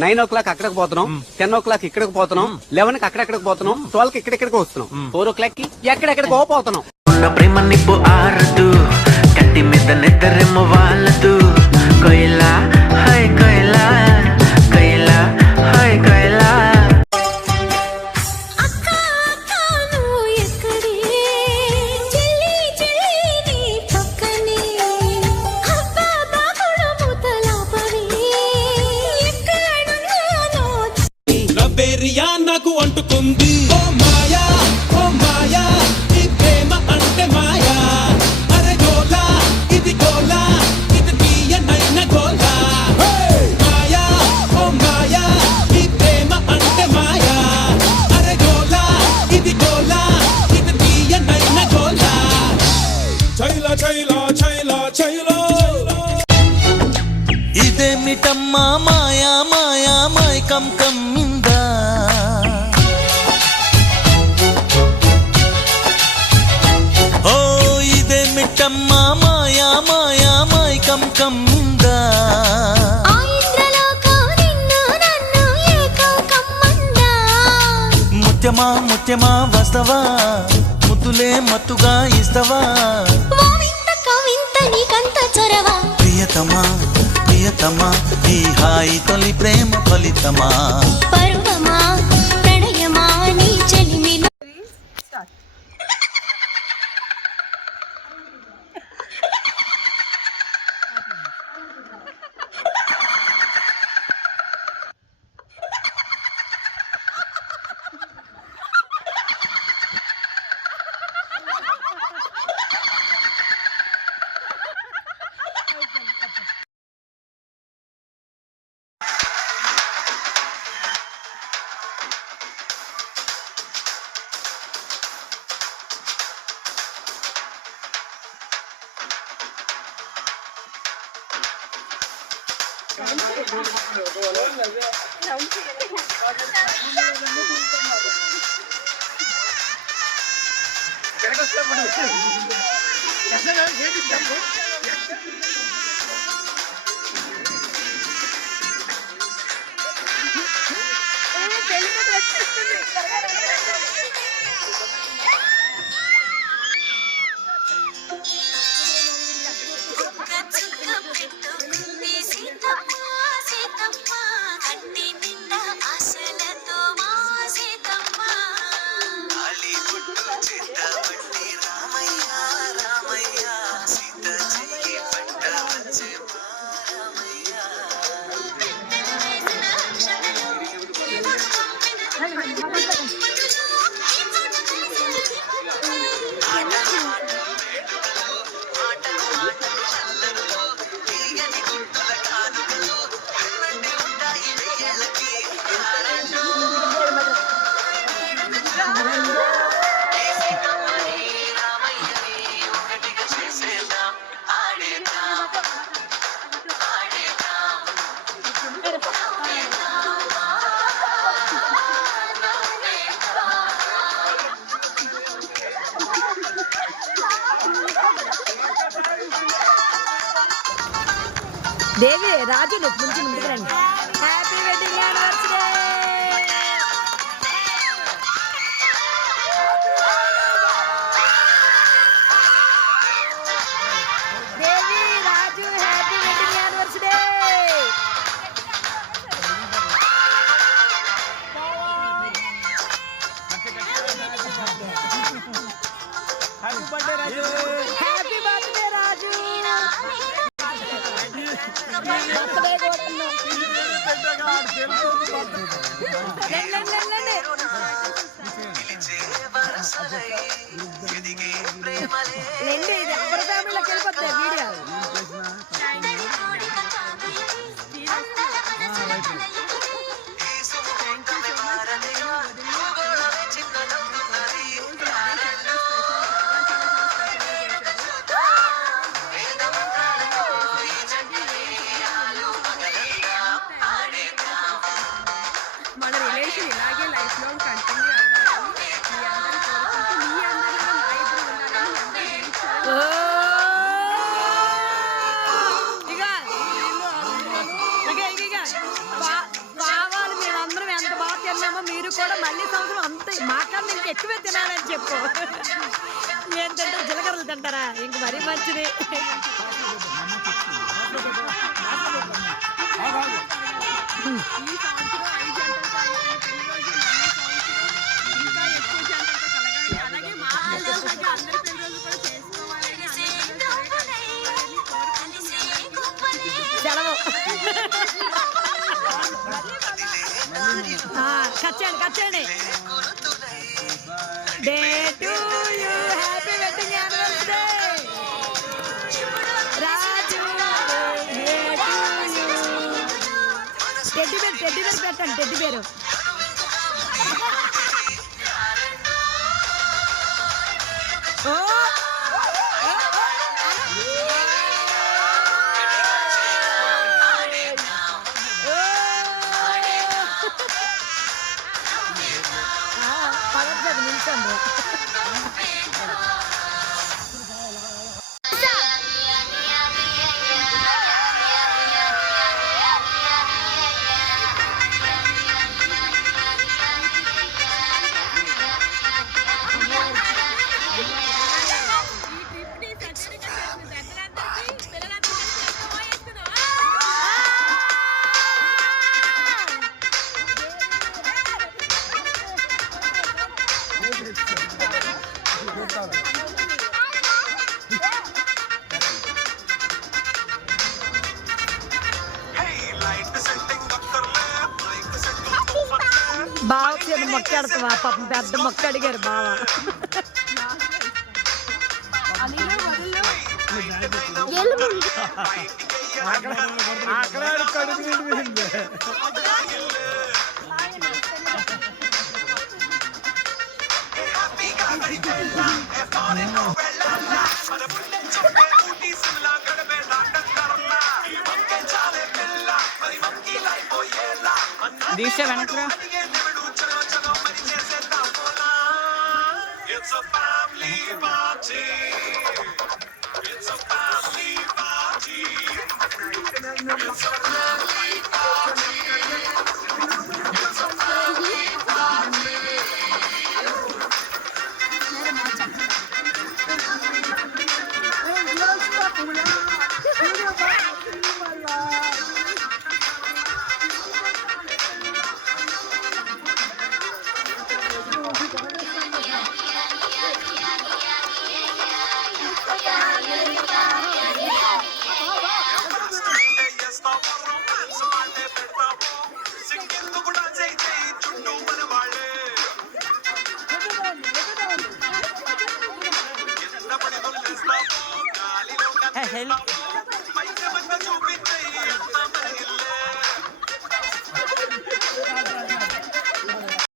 9 o'clock అక్కడికి పోతున్నాం, 10 o'clock ఇక్కడికి పోతున్నాం, 11కి అక్కడెక్కడికి పోతున్నాం, 12కి ఇక్కడెక్కడికి వస్తున్నాం, 4 o'clockకి ఎక్కడెక్కడికో పోతున్నాం. ప్రేమ నిప్పు ఆరదు, కంటి మీద నిద్రేమో వాళ్ళదు. కొయిలా హై కొయిలా, కొయిలా హై కొయిలా. నాకు అంటుకుంది ఓ మాయా, ఓ మాయా, ఈ ప్రేమ అంటే మాయా. అరే గోలా ఇది గోలా, ఇది తీయనైన గోలా. మాయా ఓ మాయా, ఈ ప్రేమ అంటే మాయా. అరే గోలా ఇది గోలా, ఇది తీయనైన గోలా. చైలా చైలా చైలా చైలా. ఇదేమిటమ్మా మాయా మాయా మైకం కమ్మిందా. ఓ ఇదేమిటమ్మా మాయా మాయా మైకం కమ్మిందా. ముత్యమా ముత్యమా వస్తవా, ముద్దులే మత్తుగా ఇస్తవా. ప్రియతమా ప్రియతమా, ఈ హాయి తొలి ప్రేమ ఫలితమా. పరువమా ప్రణయమా నీ చెలిమిలో. దేవి రాజు నువ్వు ముందు ముందుకు రండి. Happy wedding anniversary. Devi Raju happy wedding anniversary. Happy birthday Raju. ఇది అప్పటి ఫ్యామిలీలోకి వెళ్ళిపోతాయి వీడియో. మన రిలేషన్ ఇలాగే లైఫ్ లాంగ్ కంటిన్యూ అవ్వాలని మీ అందరూ కోరుకుంటూ, మీ అందరూ కూడా మా ఇద్దరు ఉండాలని అందరూ మీరు కూడా మళ్ళీ సంవత్సరం అంత మాకన్నా ఇంక ఎక్కువే తినాలని చెప్పు. ఏం తింటారు? జీలకర్రలు తింటారా? ఇంక మరీ మంచిది. ఈ సంవత్సరం 5 జంటలు కలిగిన పెళ్లి రోజు మళ్ళీ సంవత్సరం ఇంకా ఎక్కువ జంటలతో కలగాలి. అలాగే మా పిల్లలకి అందరి పెళ్లి రోజులు కూడా చేసుకోవాలని సెలవు కచ్చండి day to you, happy wedding anniversary Raju. Teddy bear పెట్టండి, టెడ్డి బేరు. ఓ పదకొండు నిమిషండి. ఈ ట్రిప్ ని సక్సెస్గా చేసిన పెద్దలందరికీ పిల్లలందరికీ చేసుకోబోయేస్తున్నాం. బావ చిన్న మొక్క అడుగుతావా? పాపం పెద్ద మొక్క అడిగారు బావ. దీక్ష వెనక్రా. It's a family party. It's a family party. It's a family party. It's a family party. Help